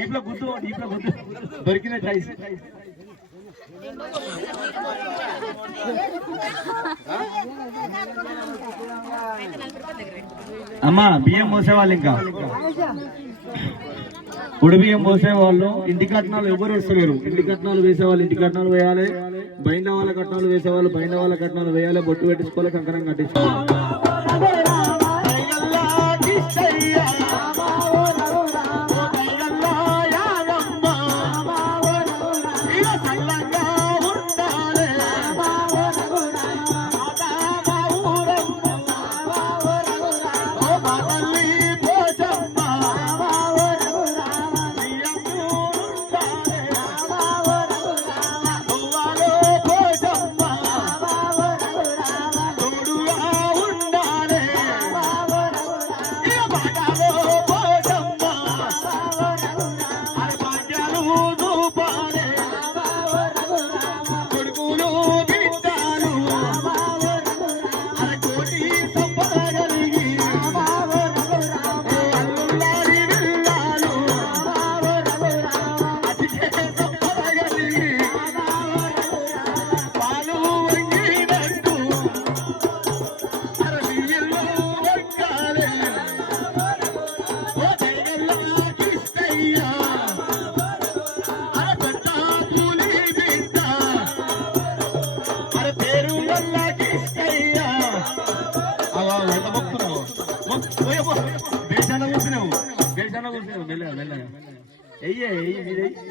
ఈప్లో గుద్దు దొరికిన ట్రైస్ అమ్మా బియ్యం పోసేవాళ్ళు ఇంకా పొడి బియ్యం పోసేవాళ్ళు ఇంటి కట్నాలు ఎవరు వేస్తలేరు. ఇంటి కట్నాలు వేసేవాళ్ళు ఇంటి కట్నాలు వేయాలి, బయట వాళ్ళ కట్నాలు వేసేవాళ్ళు బయట వాళ్ళ కట్నాలు వేయాలి, బొట్టు పెట్టించుకోవాలి, కంకణం కట్టించుకోవాలి.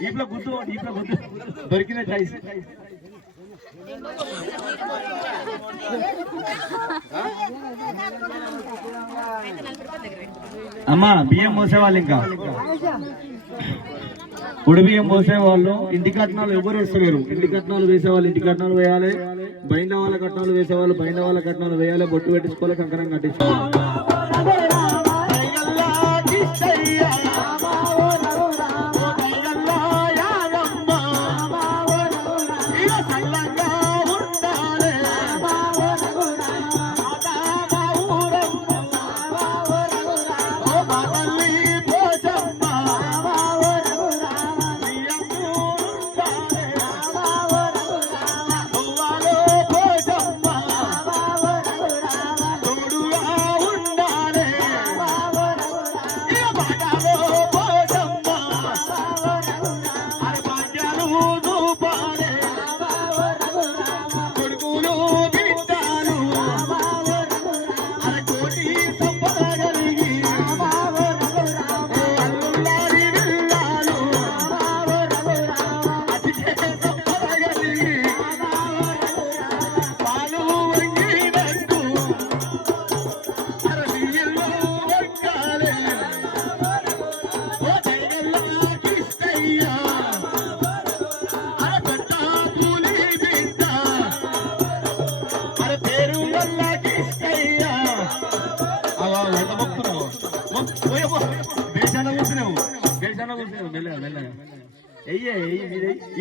ఈప్లో గుద్దు దొరికిన ట్రైస్ అమ్మా బియ్యం పోసేవాళ్ళు ఇంకా పొడి బియ్యం పోసేవాళ్ళు ఇంటి కట్నాలు ఎవరు వేస్తలేరు. ఇంటి కట్నాలు వేసేవాళ్ళు ఇంటి కట్నాలు వేయాలి, బయట వాళ్ళ కట్నాలు వేసేవాళ్ళు బయట వాళ్ళ కట్నాలు వేయాలి, బొట్టు పెట్టించుకోవాలి, కంకణం కట్టించుకోవాలి.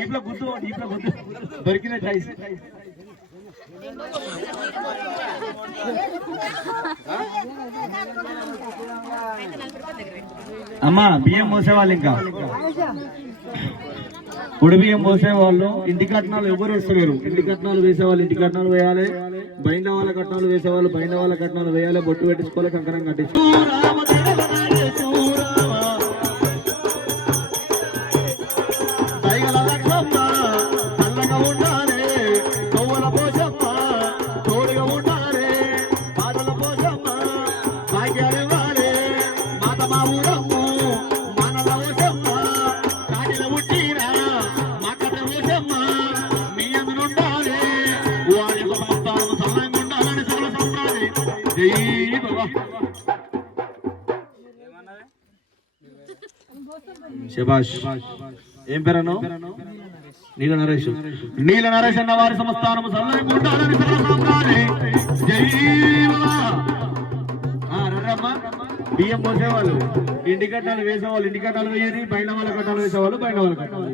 ఈప్లో గుద్దు దొరికిన ట్రైస్ అమ్మా బియ్యం పోసేవాళ్ళు ఇంకా పొడి బియ్యం పోసేవాళ్ళు ఇంటి కట్నాలు ఎవరు వేస్తలేరు. ఇంటి కట్నాలు వేసేవాళ్ళు ఇంటి కట్నాలు వేయాలి, బయట వాళ్ళ కట్నాలు వేసేవాళ్ళు బయట వాళ్ళ కట్నాలు వేయాలి, బొట్టు పెట్టించుకోవాలి, కంకణం కట్టించుకోవాలి. శభాష్. ఏం పేరను? నీల నరేష్. నీల నరేష్ అన్న వారి సంస్థానము బియ్యం పోసేవాళ్ళు ఇంటి కట్టాలు వేసేవాళ్ళు ఇంటి కట్టాలు వేయని, బయట వాళ్ళ కట్టాలు వేసేవాళ్ళు బయట వాళ్ళ కట్టాలు.